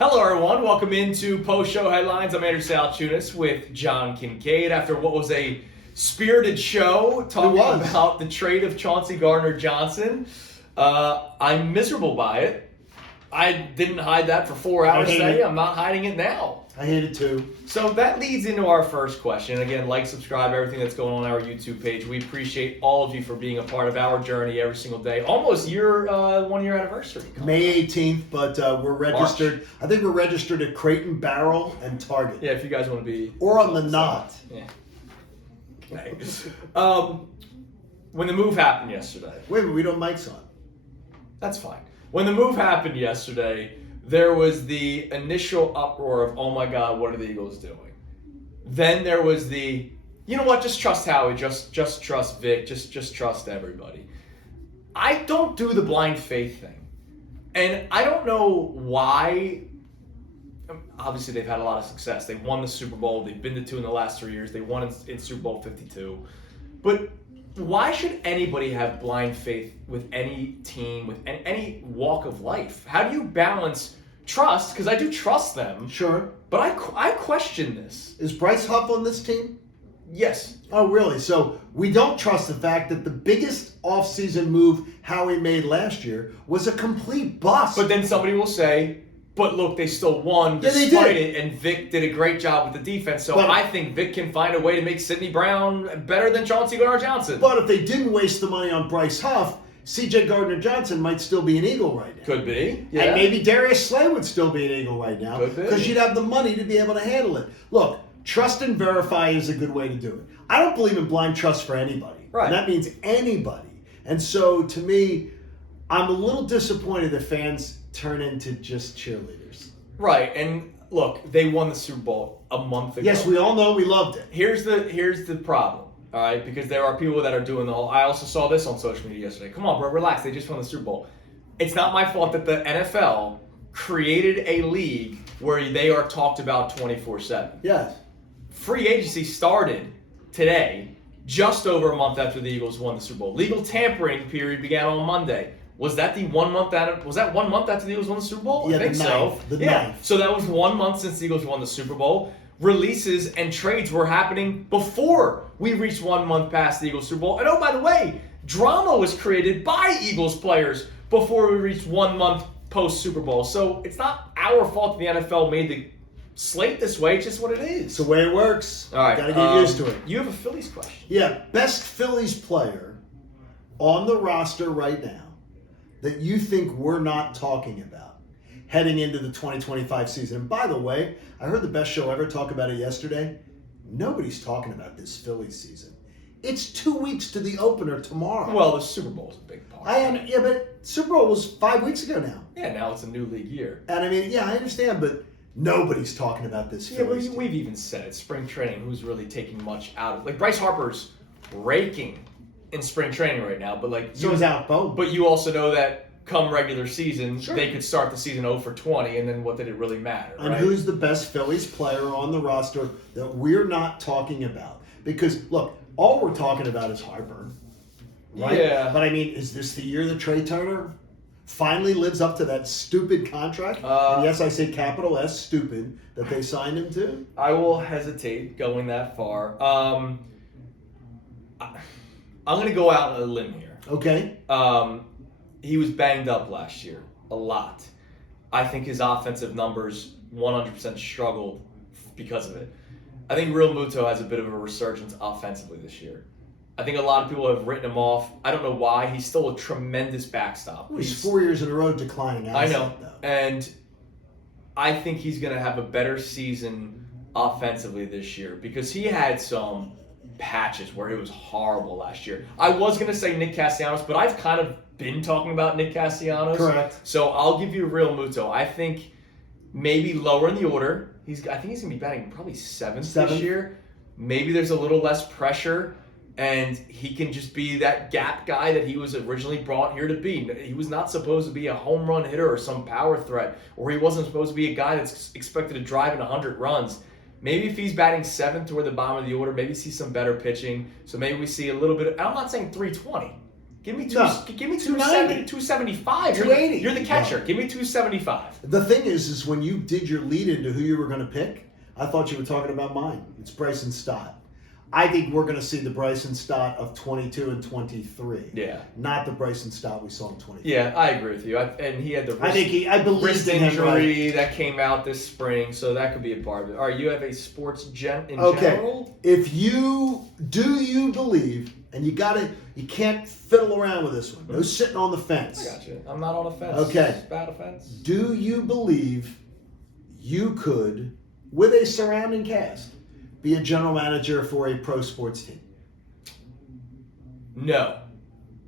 Hello, everyone. Welcome into post-show headlines. I'm Andrew Salciunas with John Kincade. After what was a spirited show talking about the trade of CJ Gardner-Johnson, I'm miserable by it. I didn't hide that for 4 hours today. I'm not hiding it now. I hate it too. So that leads into our first question. Again, like, subscribe, everything that's going on our YouTube page. We appreciate all of you for being a part of our journey every single day. Almost your 1 year anniversary. May 18th, but we're registered. March. I think we're registered at Crate and Barrel and Target. Yeah, if you guys want to be. Or on the Knot. Yeah. Okay. When the move happened yesterday. Wait, but we don't mics on. That's fine. When the move happened yesterday, there was the initial uproar of, oh my God, what are the Eagles doing? Then there was the, you know what, just trust Howie, just trust Vic, just trust everybody. I don't do the blind faith thing. And I don't know why. Obviously, they've had a lot of success. They won the Super Bowl. They've been to 2 in the last 3 years. They won in Super Bowl 52. But why should anybody have blind faith with any team, with any walk of life? How do you balance trust? Because I do trust them. Sure. But I question this. Is Bryce Huff on this team? Yes. Oh, really? So we don't trust the fact that the biggest offseason move Howie made last year was a complete bust. But then somebody will say, but look, they still won despite it, and Vic did a great job with the defense. So I think Vic can find a way to make Sidney Brown better than CJ Gardner-Johnson. But if they didn't waste the money on Bryce Huff, CJ Gardner-Johnson might still be an Eagle right now. Could be. Yeah. And maybe Darius Slay would still be an Eagle right now. Could be. Because you'd have the money to be able to handle it. Look, trust and verify is a good way to do it. I don't believe in blind trust for anybody. Right. And that means anybody. And so, to me, I'm a little disappointed that fans turn into just cheerleaders. Right, and look, they won the Super Bowl a month ago. Yes, we all know we loved it. Here's the problem, all right? Because there are people that are doing the whole. I also saw this on social media yesterday. Come on, bro, relax. They just won the Super Bowl. It's not my fault that the NFL created a league where they are talked about 24/7. Yes. Free agency started today, just over a month after the Eagles won the Super Bowl. Legal tampering period began on Monday. Was that 1 month after the Eagles won the Super Bowl? Yeah, I think so. The ninth. So that was 1 month since the Eagles won the Super Bowl. Releases and trades were happening before we reached 1 month past the Eagles Super Bowl. And oh, by the way, drama was created by Eagles players before we reached 1 month post Super Bowl. So it's not our fault that the NFL made the slate this way. It's just what it is. It's the way it works. All right. Got to get used to it. You have a Phillies question. Yeah, best Phillies player on the roster right now that you think we're not talking about heading into the 2025 season. And by the way, I heard the best show ever talk about it yesterday. Nobody's talking about this Phillies season. It's 2 weeks to the opener tomorrow. Well, the Super Bowl is a big part. Yeah, but Super Bowl was 5 weeks ago now. Yeah, now it's a new league year. And I mean, yeah, I understand, but nobody's talking about this Phillies team. We've even said it. Spring training, who's really taking much out of it? Like, Bryce Harper's raking in spring training right now, but like so is Alec Bohm. But you also know that come regular season, sure, they could start the season 0 for 20, and then what did it really matter? And right? Who's the best Phillies player on the roster that we're not talking about? Because look, all we're talking about is Harper, right? Yeah. But I mean, is this the year that Trey Turner finally lives up to that stupid contract? And yes, I say capital S, stupid, that they signed him to. I will hesitate going that far. I'm going to go out on a limb here. Okay. He was banged up last year a lot. I think his offensive numbers 100% struggled because of it. I think Real Muto has a bit of a resurgence offensively this year. I think a lot of people have written him off. I don't know why. He's still a tremendous backstop. He's 4 years in a row declining. I know. Though. And I think he's going to have a better season offensively this year because he had some patches where it was horrible last year. I was going to say Nick Castellanos, but I've kind of been talking about Nick Castellanos. Correct. So I'll give you Real Muto. I think maybe lower in the order. I think he's going to be batting probably seventh this year. Maybe there's a little less pressure, and he can just be that gap guy that he was originally brought here to be. He was not supposed to be a home run hitter or some power threat, or he wasn't supposed to be a guy that's expected to drive in 100 runs. Maybe if he's batting seventh toward the bottom of the order, maybe see some better pitching. So maybe we see a little bit of, I'm not saying 320, Give me No. Give me 290. 275. 280. You're the catcher. No. Give me 275. The thing is when you did your lead into who you were going to pick, I thought you were talking about mine. It's Bryson Stott. I think we're going to see the Bryson Stott of 22 and 23. Yeah. Not the Bryson Stott we saw in 23. Yeah, I agree with you. And he had the I believe wrist in him, injury right? that came out this spring, so that could be a part of it. All right, you have a sports in Okay. general? If you believe, and you can't fiddle around with this one. No sitting on the fence. I got you. I'm not on a fence. Okay. It's bad offense. Do you believe you could, with a surrounding cast, be a general manager for a pro sports team? No.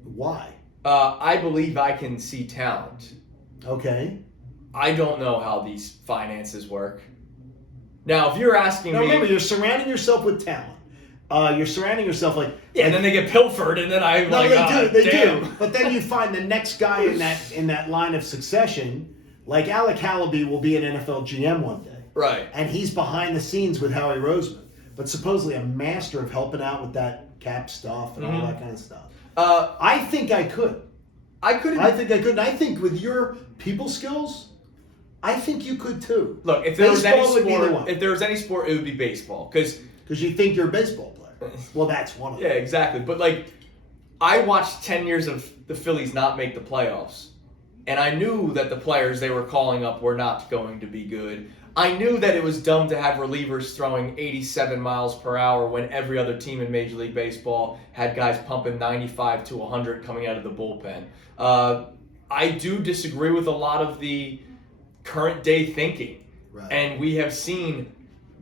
Why? I believe I can see talent. Okay. I don't know how these finances work. Now, if you're asking Now me, remember, you're surrounding yourself with talent. You're surrounding yourself and then they get pilfered, and then I'm no, like, they damn. do. But then you find the next guy in that line of succession, like Alec Hallaby will be an NFL GM one day, Right. and he's behind the scenes with Howie Roseman, but supposedly a master of helping out with that cap stuff and all that kind of stuff. I think I could. I couldn't. I think I could. And I think with your people skills, I think you could too. Look, if there was any Baseball would be the sport, one. if there was any sport, it would be baseball. Because you think you're a baseball player. Well, that's one of them. yeah, exactly. But like, I watched 10 years of the Phillies not make the playoffs, and I knew that the players they were calling up were not going to be good. I knew that it was dumb to have relievers throwing 87 miles per hour when every other team in Major League Baseball had guys pumping 95 to 100 coming out of the bullpen. I do disagree with a lot of the current day thinking. Right. And we have seen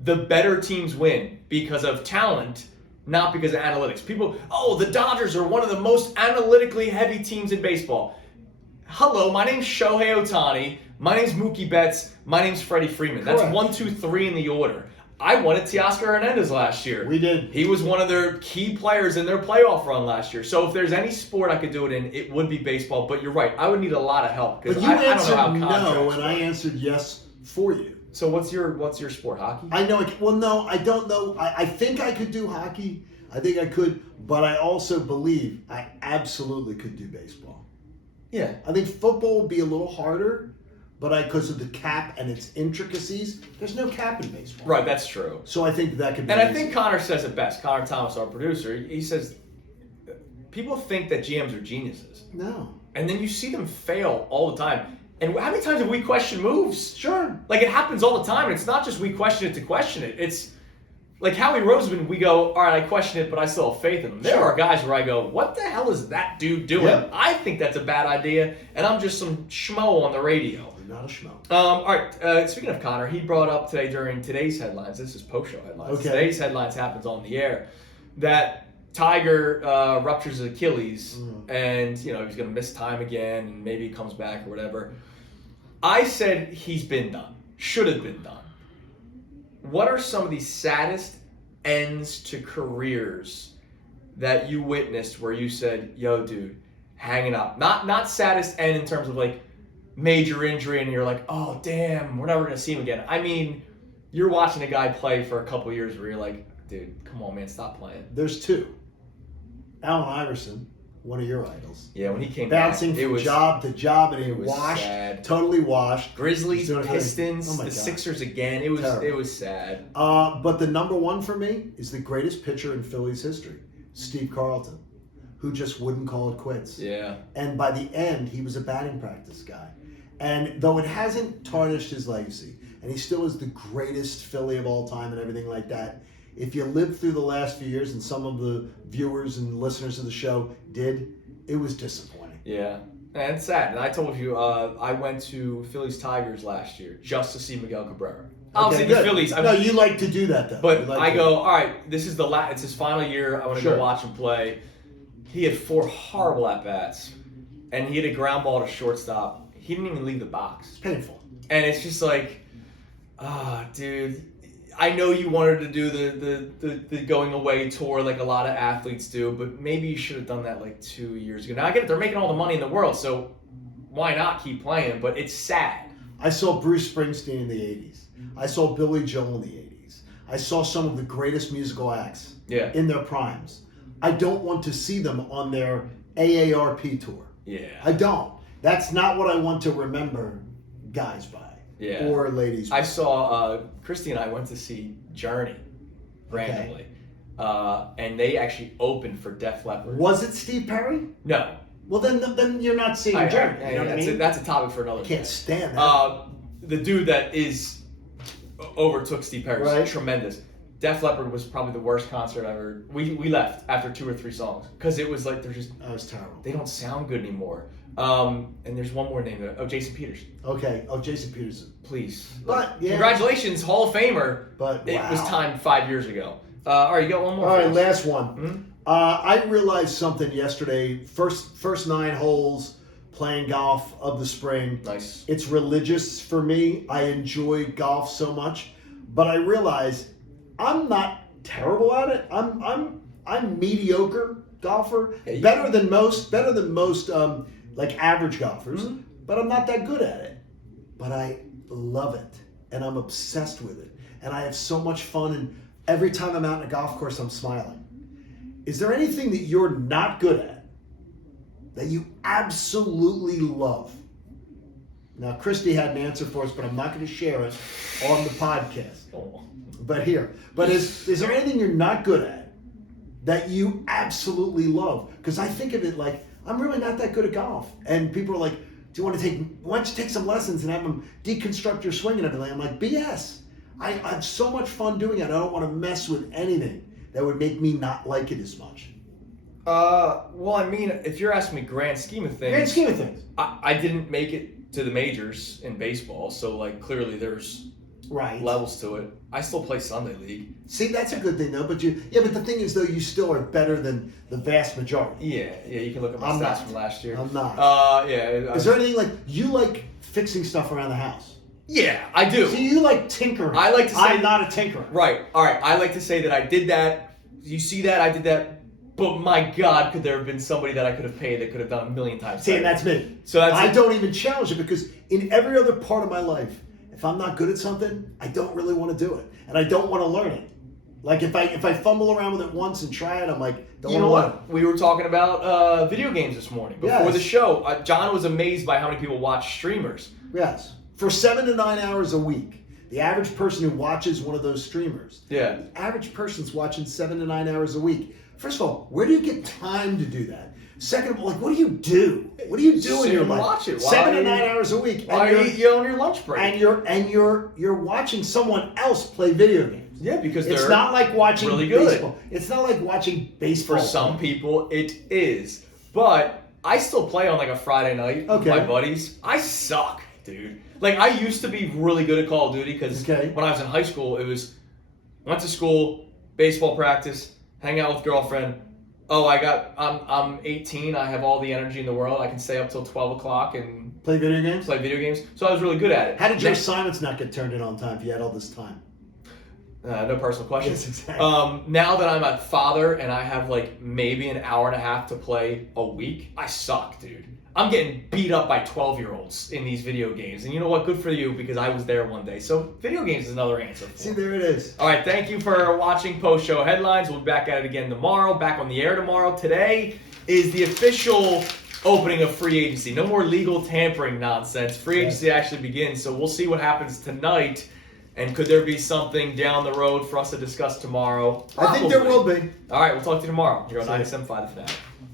the better teams win because of talent, not because of analytics. People, the Dodgers are one of the most analytically heavy teams in baseball. Hello, my name's Shohei Ohtani. My name's Mookie Betts. My name's Freddie Freeman. That's Correct. 1, 2, 3 in the order. I wanted Teoscar Hernandez last year. We did. He was one of their key players in their playoff run last year. So if there's any sport I could do it in, it would be baseball. But you're right. I would need a lot of help. But you I don't know answered how no, contracts and I work. answered yes for you. So what's your sport? Hockey? I know. Well, no, I don't know. I think I could do hockey. I think I could, but I also believe I absolutely could do baseball. Yeah. I think football would be a little harder, but because of the cap and its intricacies, there's no cap in baseball. Right, that's true. So I think that could be And I easy. think Connor says it best. Connor Thomas, our producer, he says, people think that GMs are geniuses. No. And then you see them fail all the time. And how many times have we questioned moves? Sure. Like, it happens all the time. And it's not just we question it to question it. It's like Howie Roseman, we go, all right, I question it, but I still have faith in him. There Sure. are guys where I go, what the hell is that dude doing? Yeah. I think that's a bad idea, and I'm just some schmo on the radio. You're not a schmo. All right, speaking of Connor, he brought up today during today's headlines, this is post-show headlines, Okay. Today's headlines happens on the air, that Tiger ruptures his Achilles, and, he's going to miss time again, and maybe he comes back or whatever. I said he's been done, should have been done. What are some of the saddest ends to careers that you witnessed where you said, yo, dude, hanging up? Not saddest end in terms of like major injury and you're like, oh, damn, we're never going to see him again. I mean, you're watching a guy play for a couple years where you're like, dude, come on, man, stop playing. There's two. Allen Iverson, one of your idols. Yeah, when he came Bouncing back, from job to job, and he was washed, sad. totally washed. Grizzlies, He's doing a thing. Pistons, Oh my the God. Sixers again. It was Terrible. sad. But the number one for me is the greatest pitcher in Phillies history, Steve Carlton, who just wouldn't call it quits. Yeah. And by the end, he was a batting practice guy. And though it hasn't tarnished his legacy, and he still is the greatest Philly of all time and everything like that, if you lived through the last few years, and some of the viewers and listeners of the show did, it was disappointing. Yeah. And it's sad. And I told you, I went to Phillies Tigers last year just to see Miguel Cabrera. Obviously, Okay, the good. Phillies. No, you like to do that, though. But You like I to- go, all right, this is it's his final year. I want to Sure. go watch him play. He had 4 horrible at-bats, and he had a ground ball to shortstop. He didn't even leave the box. It's painful. And it's just like, dude, I know you wanted to do the going away tour like a lot of athletes do, but maybe you should have done that like 2 years ago. Now, I get it. They're making all the money in the world, so why not keep playing? But it's sad. I saw Bruce Springsteen in the 80s. I saw Billy Joel in the 80s. I saw some of the greatest musical acts Yeah. in their primes. I don't want to see them on their AARP tour. Yeah. I don't. That's not what I want to remember guys by. Yeah. Or ladies by. I saw Christy and I went to see Journey randomly. And they actually opened for Def Leppard. Was it Steve Perry? No. Well, then you're not seeing Journey. You know what I mean? That's a topic for another I can't day. stand that. The dude that overtook Steve Perry was Right. tremendous. Def Leppard was probably the worst concert I ever. We left after 2 or 3 songs because it was like That was terrible. they don't sound good anymore. And there's one more name. Jason Peters. Okay. Oh, Jason Peters. Please. But, yeah. Congratulations, Hall of Famer. But, It wow. was timed 5 years ago. All right, you got one more. All right, for us? last one. Hmm? I realized something yesterday. First 9 holes playing golf of the spring. Nice. It's religious for me. I enjoy golf so much, but I realized I'm not terrible at it. I'm mediocre golfer. Yeah, Better than most like average golfers, Mhm. but I'm not that good at it. But I love it, and I'm obsessed with it, and I have so much fun. And every time I'm out on a golf course, I'm smiling. Is there anything that you're not good at that you absolutely love? Now, Christy had an answer for us, but I'm not going to share it on the podcast. Oh. But is there anything you're not good at that you absolutely love? Because I think of it like, I'm really not that good at golf. And people are like, why don't you take some lessons and have them deconstruct your swing and everything? I'm like, BS. I have so much fun doing it. I don't want to mess with anything that would make me not like it as much. Well, I mean, if you're asking me grand scheme of things, I didn't make it to the majors in baseball, so like clearly there's Right. levels to it. I still play Sunday League. See, that's a good thing though. But the thing is though, you still are better than the vast majority. Yeah, you can look at my I'm stats not. from last year. I'm not. Yeah. Is there anything like you like fixing stuff around the house? Yeah, I do. See, you like tinkering. I like to say I'm not a tinkerer. Right. All right. I like to say that I did that. You see that? I did that. But my God, could there have been somebody that I could have paid that could have done a million times? See, and better? that's me. So I don't even challenge it because in every other part of my life, if I'm not good at something, I don't really want to do it, and I don't want to learn it. Like if I fumble around with it once and try it, I'm like, don't You know want to. what? We were talking about video games this morning before Yes. the show. John was amazed by how many people watch streamers. Yes, for 7 to 9 hours a week. The average person who watches one of those streamers. Yeah. The average person's watching 7 to 9 hours a week. First of all, where do you get time to do that? Second of all, like, what do you do? What do you do in Sit your and life? watch it. 7 to Why- 9 hours a week. Why and are you on your lunch break? and you're watching someone else play video games. Yeah, because It's they're not like watching really good. baseball. It's not like watching baseball. For some people, it is. But I still play on like a Friday night with Okay. my buddies. I suck, dude. Like I used to be really good at Call of Duty because Okay. when I was in high school, it was went to school, baseball practice, hang out with girlfriend. Oh, I'm 18. I have all the energy in the world. I can stay up till 12 o'clock and Play video games? play video games. So I was really good at it. How did your Now- assignments not get turned in on time if you had all this time? No personal questions. Yes, exactly. Now that I'm a father and I have like maybe an hour and a half to play a week, I suck, dude. I'm getting beat up by 12-year-olds in these video games. And you know what? Good for you because I was there one day. So video games is another answer. See, there it is. All right, thank you for watching Post-Show Headlines. We'll be back at it again tomorrow, back on the air tomorrow. Today is the official opening of free agency. No more legal tampering nonsense. Free agency actually begins, so we'll see what happens tonight. And could there be something down the road for us to discuss tomorrow? I think there Probably. will be. All right, we'll talk to you tomorrow. You're on See ya. 97.5 The Fanatic.